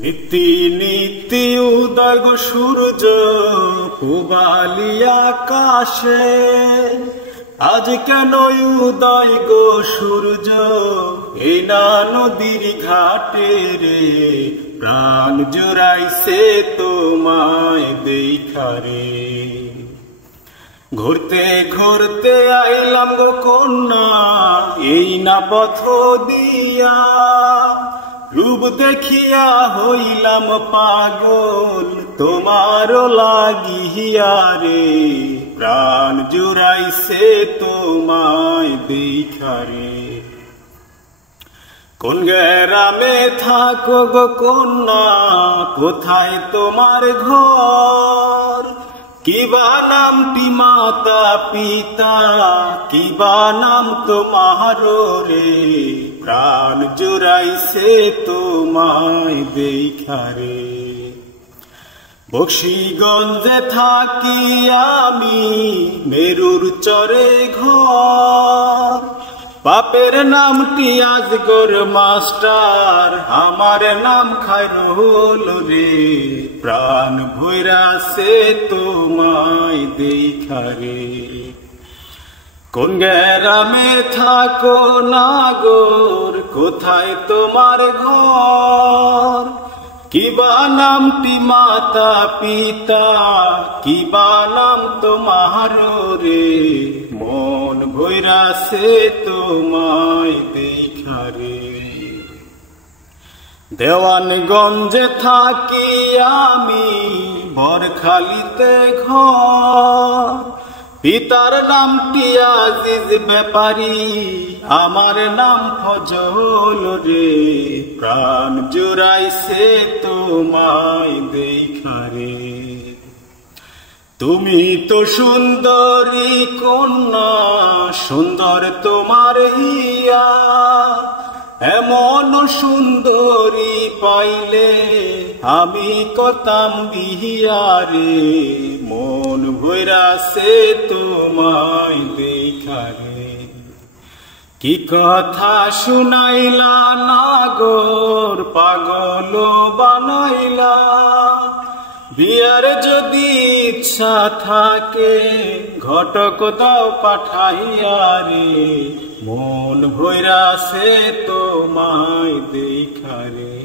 নীতি নীতি উদয় গো সূর্য পূবালি আকাশে, আজ কেন উদয় গো সূর্য এই না নদীর ঘাটে রে, প্রাণ জুড়াইছে তোমায় দেখা রে। ঘুরতে ঘুরতে আইলাম গো কন্যা এই না পথ দিয়া, রূপ দেখিয়া হইলাম পাগল তোমার লাগিয়া রে, প্রাণ জুড়াইছে তোমায় দেখা রে। কোন গ্রামে থাকো গো কন্যা কোথায় তোমার ঘর, কিবা নামটি মাতা পিতা কিবা নাম তোমার রে, প্রাণ জুড়াইছে তোমায় দেখা রে। বক্সিগঞ্জে থাকি আমি মেরুর চরে ঘর, বাপের নামটি আজগর মাস্টার আমার নাম খায়রুল রে, প্রাণ ভৈরাছে তোমায় দেখা রে। কোন গ্রামে থাকো নাগর কোথায় তোমার ঘর, কিবা নামটি মাতা পিতা কিবা নাম তোমার রে, মন ভৈরাছে তোমায় দেখা রে। দেওয়ানগঞ্জে থাকি আমি বরখালিতে ঘর, পিতার নামটি আজিজ ব্যাপারী আমার নাম ফজল রে, প্রাণ জুড়াইছে তোমায় দেখা রে। তুমি তো সুন্দরী কন্যা সুন্দর তোমার হিয়া, এমন সুন্দরী পাইলে আমি করতাম বিয়া রে, মন ভৈরাছে তোমায় দেখা রে। কি কথা শুনাইলা নাগর পাগল বানাইলা, বিয়ার যদি ইচ্ছা থাকে ঘটক দাও পাঠাইয়া রে, মন ভৈরাছে তোমায় দেখা রে।